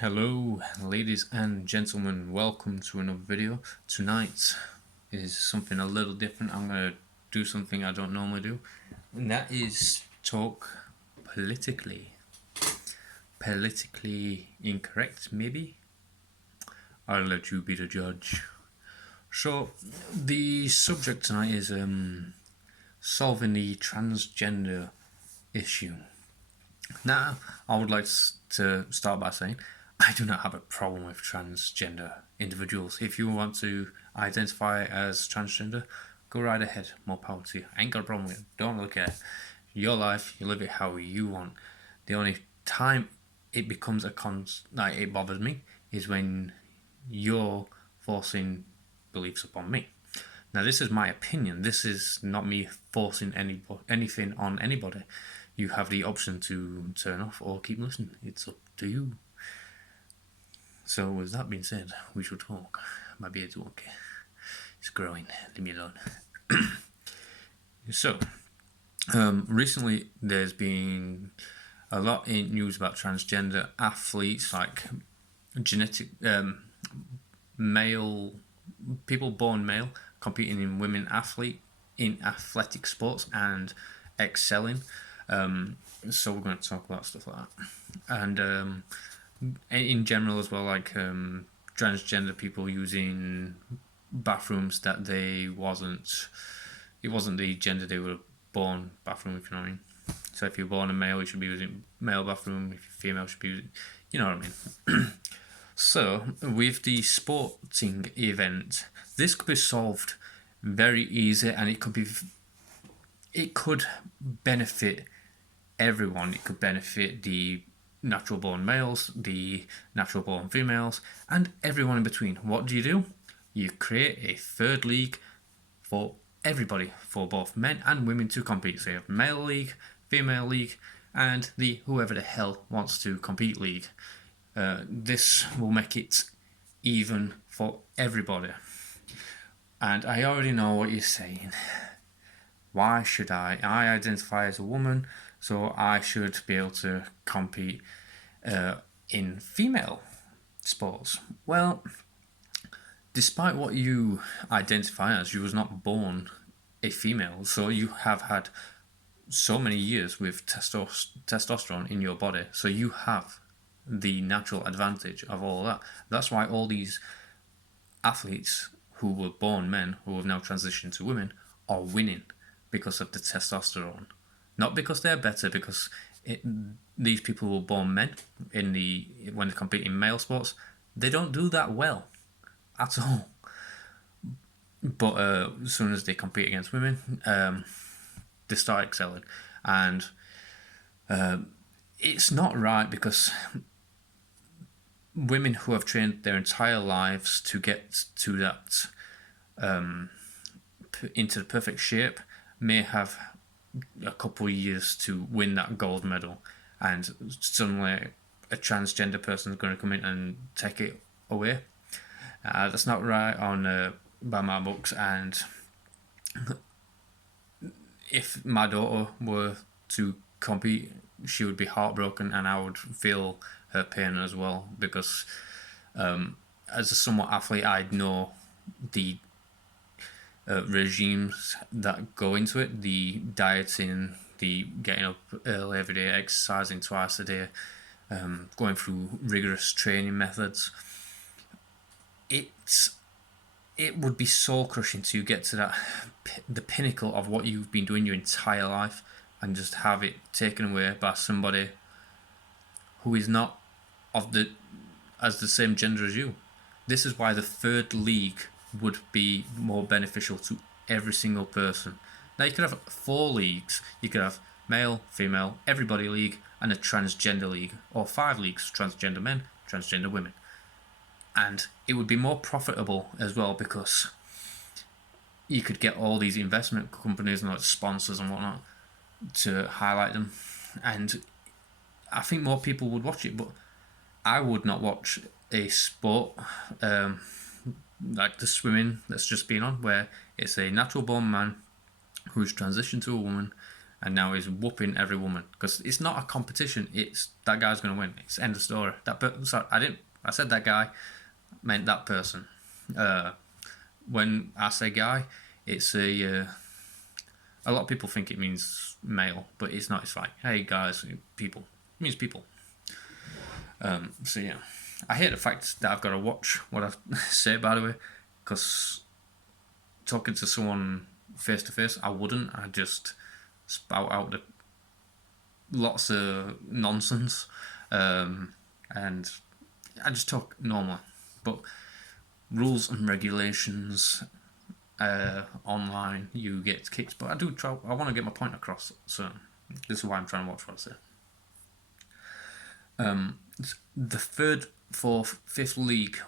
Hello, ladies and gentlemen, welcome to another video. Tonight is something a little different. I'm going to do something I don't normally do, and that is talk politically. Politically incorrect, maybe? I'll let you be the judge. So, the subject tonight is solving the transgender issue. Now, I would like to start by saying I do not have a problem with transgender individuals. If you want to identify as transgender, go right ahead. More power to you. I ain't got a problem with it. Don't look at your life. You live it how you want. The only time it becomes it bothers me is when you're forcing beliefs upon me. Now, this is my opinion. This is not me forcing anything on anybody. You have the option to turn off or keep listening. It's up to you. So, with that being said, we should talk. My beard's okay. It's growing. Leave me alone. So, recently there's been a lot in news about transgender athletes, like genetic male people born male competing in in athletic sports and excelling. So we're going to talk about stuff like that, and in general as well, like transgender people using bathrooms that it wasn't the gender they were born bathroom, if you know what I mean. So if you're born a male, you should be using male bathroom. If you're female, you should be using, you know what I mean. So with the sporting event, this could be solved very easy, and it could benefit everyone. It could benefit the natural born males, the natural born females, and everyone in between. What do? You create a third league for everybody, for both men and women to compete. So you have male league, female league, and the whoever the hell wants to compete league. This will make it even for everybody. And I already know what you're saying. Why should I? I identify as a woman, so I should be able to compete in female sports. Well, despite what you identify as, you was not born a female, so you have had so many years with testosterone in your body, so you have the natural advantage of all that. That's why all these athletes who were born men, who have now transitioned to women, are winning because of the testosterone. Not because they're better, because these people who were born men when they compete in male sports, they don't do that well at all. But as soon as they compete against women, they start excelling, and it's not right because women who have trained their entire lives to get to that into the perfect shape may have a couple of years to win that gold medal, and suddenly a transgender person is going to come in and take it away. That's not right on by my books, and if my daughter were to compete, she would be heartbroken, and I would feel her pain as well, because as a somewhat athlete, I know the regimes that go into it, the dieting, the getting up early every day, exercising twice a day, going through rigorous training methods. It would be soul crushing to get to the pinnacle of what you've been doing your entire life, and just have it taken away by somebody who is not as the same gender as you. This is why the third league would be more beneficial to every single person. Now you could have 4 leagues. You could have male, female, everybody league, and a transgender league, or 5 leagues: transgender men, transgender women. And it would be more profitable as well, because you could get all these investment companies and like sponsors and whatnot to highlight them, and I think more people would watch it. But I would not watch a sport like the swimming that's just been on, where it's a natural born man who's transitioned to a woman, and now he's whooping every woman because it's not a competition. It's that guy's going to win. It's end of story. Sorry, I said that guy, meant that person. When I say guy, it's a lot of people think it means male, but it's not. It's like, hey guys, people. It means people. So yeah, I hate the fact that I've got to watch what I say, by the way, because talking to someone face to face, I wouldn't. I just spout out lots of nonsense, and I just talk normal. But rules and regulations online, you get kicked. But I want to get my point across, so this is why I'm trying to watch what I say. The third, fourth, fifth league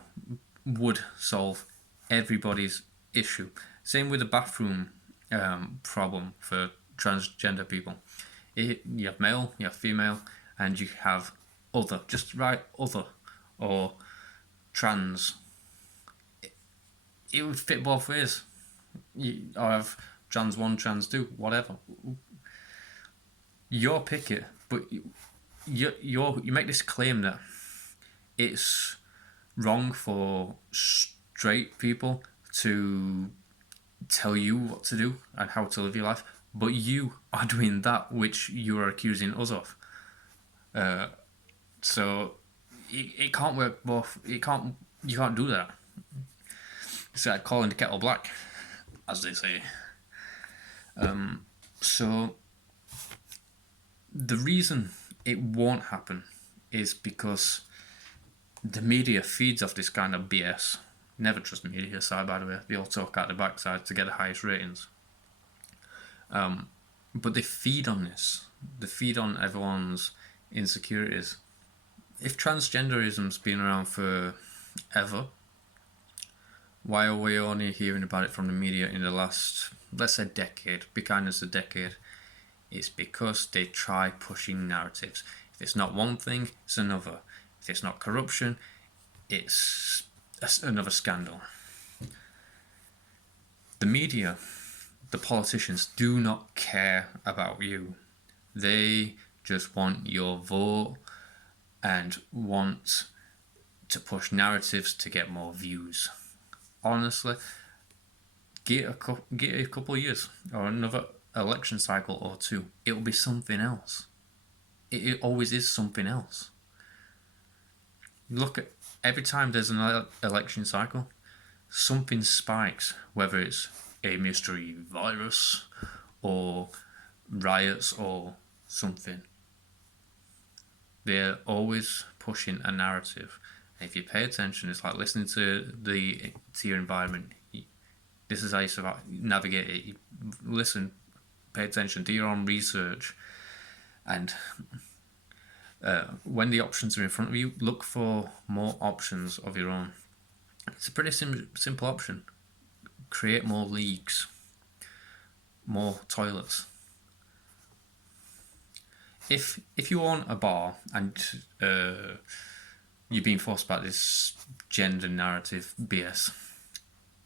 would solve everybody's issue. Same with the bathroom problem for transgender people. You have male, you have female, and you have other. Just write other or trans. It would fit both ways. Or have trans 1, trans 2, whatever. Your pick it, but you make this claim that it's wrong for straight people to tell you what to do and how to live your life, but you are doing that which you are accusing us of. So it can't work both. You can't do that. It's like calling the kettle black, as they say. So the reason it won't happen is because the media feeds off this kind of BS. Never trust the media side, by the way. They all talk out the backside to get the highest ratings. But they feed on this. They feed on everyone's insecurities. If transgenderism's been around forever, why are we only hearing about it from the media in the last, let's say, decade? Be kindness a decade. It's because they try pushing narratives. If it's not one thing, it's another. If it's not corruption, it's another scandal. The media, the politicians, do not care about you. They just want your vote and want to push narratives to get more views. Honestly, get a couple of years or another election cycle or two. It'll be something else. It always is something else. Look at every time there's an election cycle, something spikes, whether it's a mystery virus or riots or something. They're always pushing a narrative. And if you pay attention, it's like listening to your environment. This is how you navigate it. You listen, pay attention, do your own research, and when the options are in front of you, look for more options of your own. It's a pretty simple option. Create more leagues, more toilets. If you own a bar and you're being forced by this gender narrative BS,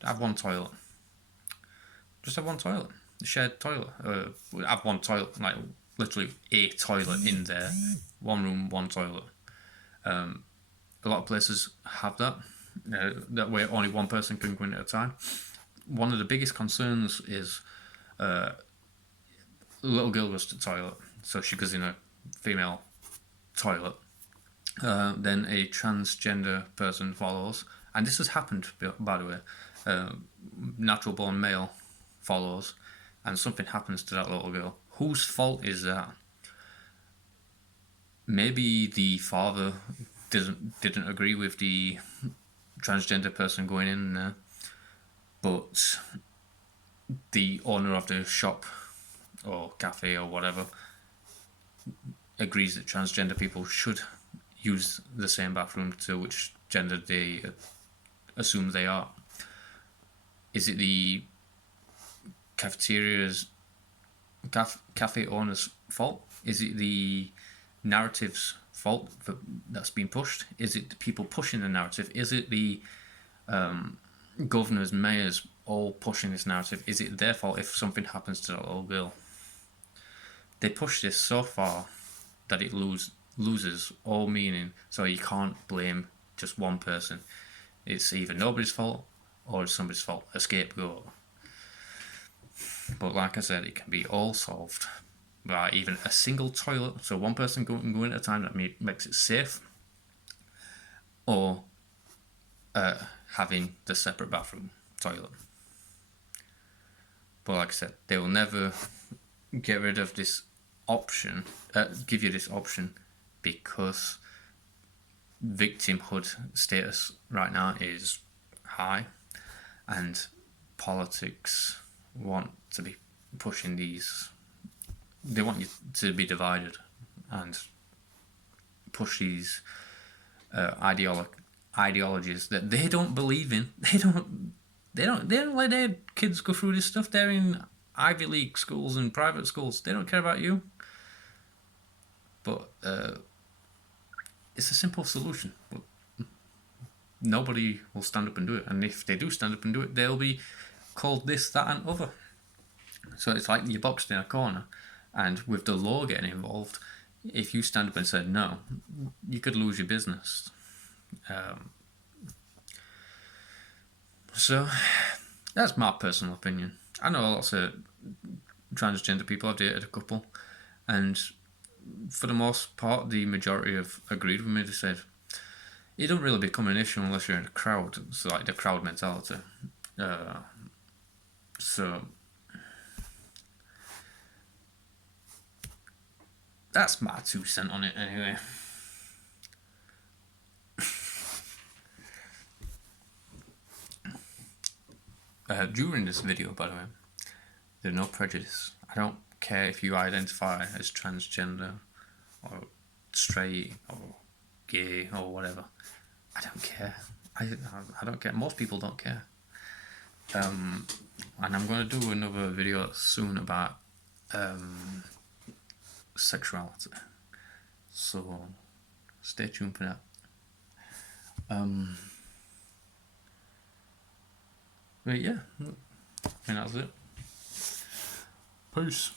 have one toilet. Just have one toilet. A shared toilet. Have one toilet, like literally a toilet in there. One room, one toilet. A lot of places have that. That way only one person can go in at a time. One of the biggest concerns is a little girl goes to the toilet, so she goes in a female toilet. Then a transgender person follows, and this has happened, by the way. Natural born male follows, and something happens to that little girl. Whose fault is that? Maybe the father didn't agree with the transgender person going in there, but the owner of the shop or cafe or whatever agrees that transgender people should use the same bathroom to which gender they assume they are. Is it the cafe owner's fault? Is it the narrative's fault that's been pushed? Is it the people pushing the narrative? Is it the governors, mayors all pushing this narrative? Is it their fault if something happens to that little girl? they push this so far that it loses all meaning. So you can't blame just one person. It's either nobody's fault or it's somebody's fault, a scapegoat. But like I said, it can be all solved by even a single toilet. So one person going at a time, that makes it safe, or having the separate bathroom toilet. But like I said, they will never get rid of this option, give you this option, because victimhood status right now is high, and politics want to be pushing these. They want you to be divided and push these ideologies that they don't believe in. They don't let their kids go through this stuff. They're in Ivy League schools and private schools. They don't care about you. But it's a simple solution. But nobody will stand up and do it. And if they do stand up and do it, they'll be called this, that, and other. So it's like you're boxed in a corner. And with the law getting involved, if you stand up and said no, you could lose your business. So that's my personal opinion. I know lots of transgender people. I've dated a couple, and for the most part, the majority have agreed with me. They said it don't really become an issue unless you're in a crowd. It's like the crowd mentality. So that's my 2 cents on it anyway. During this video, by the way, there's no prejudice. I don't care if you identify as transgender or straight or gay or whatever. I don't care. I don't care. Most people don't care. And I'm going to do another video soon about sexuality. So stay tuned for that. But yeah, I think that's it. Peace.